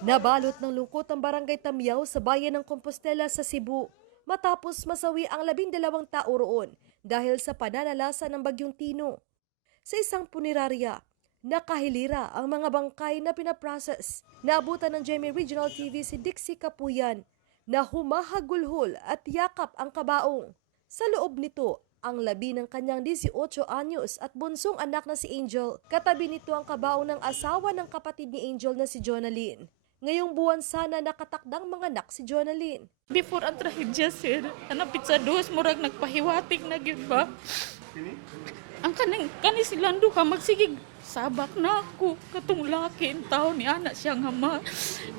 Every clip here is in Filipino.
Nabalot ng lungkot ang barangay Tamyaw sa bayan ng Compostela sa Cebu matapos masawi ang 12 tao roon dahil sa pananalasa ng Bagyong Tino. Sa isang punerarya, nakahilira ang mga bangkay na pinaprocess. Naabutan ng GMA Regional TV si Dixie Kapuyan na humahagulhol at yakap ang kabaong. Sa loob nito, ang labi ng kanyang 18 anyos at bunsong anak na si Angel. Katabi nito ang kabaong ng asawa ng kapatid ni Angel na si Jonalyn. Ngayong buwan sana nakatakdang manganak si Jonalyn. Before ang trahedya, sir, napit sa dos, murag nagpahiwatig na gyud ba? Ang kani silang duha magsigig sabak na ako katong laki ang tao ni anak siya nga ma.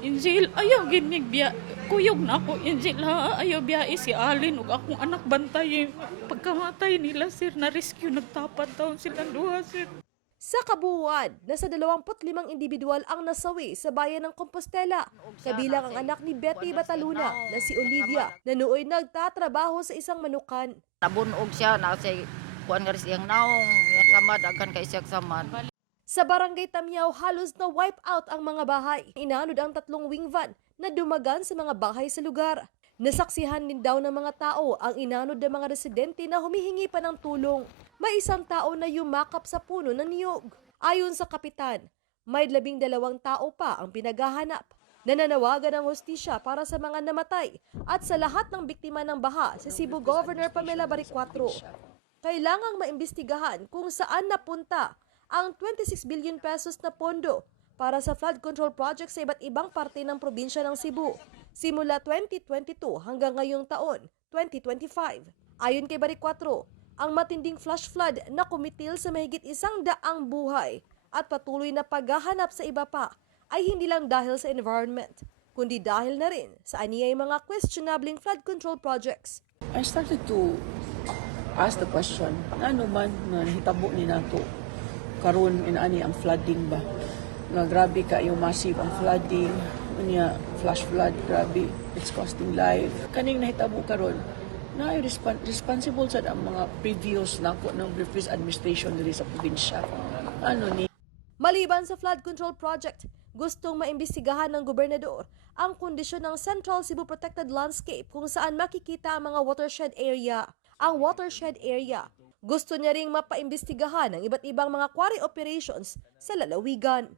Angel, ayaw ginig biya. Kuyog na ako, Angel ha. Ayaw biya si Alin ug akong anak bantay. Pagkamatay nila, sir, na rescue nagtapat taon silang duha, sir. Sa kabuuan, nasa 25 individual ang nasawi sa bayan ng Compostela. Kabilang ang anak ni Betty Bataluna na si Olivia na nooy nagtatrabaho sa isang manukan. Nabunog siya na say kuan nga siyang naong yan sama daghan kay siya samad. Sa barangay Tamyaw, halos na wipe out ang mga bahay. Inanod ang 3 wing van na dumagan sa mga bahay sa lugar. Nasaksihan din daw ng mga tao ang inanod ng mga residente na humihingi pa ng tulong. May isang tao na yumakap sa puno ng niyog. Ayon sa kapitan, may 12 tao pa ang pinaghahanap. Nananawagan ng hustisya para sa mga namatay at sa lahat ng biktima ng baha si Cebu Governor Pamela Baricuatro. Kailangang maimbestigahan kung saan napunta ang 26 billion pesos na pondo para sa flood control project sa iba't ibang parte ng probinsya ng Cebu simula 2022 hanggang ngayong taon, 2025. Ayon kay Baricuatro, ang matinding flash flood na kumitil sa mahigit 100 buhay at patuloy na paghahanap sa iba pa ay hindi lang dahil sa environment, kundi dahil na rin sa aniyay mga questionabling flood control projects. I started to ask the question, ano man nga nahitabo ni nato karon inani ang flooding ba? Nga grabe kayo massive ang flooding, unya flash flood, grabe, it's costing life. Kaning nahitabo karon na responsible sa ang mga previous nako ng previous administration diri sa probinsya. Ano ni Maliban sa flood control project, gustong maimbestigahan ng gobernador ang kondisyon ng Central Cebu Protected Landscape kung saan makikita ang mga watershed area. Ang watershed area, gusto niya ring mapaimbestigahan ang iba't ibang mga quarry operations sa lalawigan.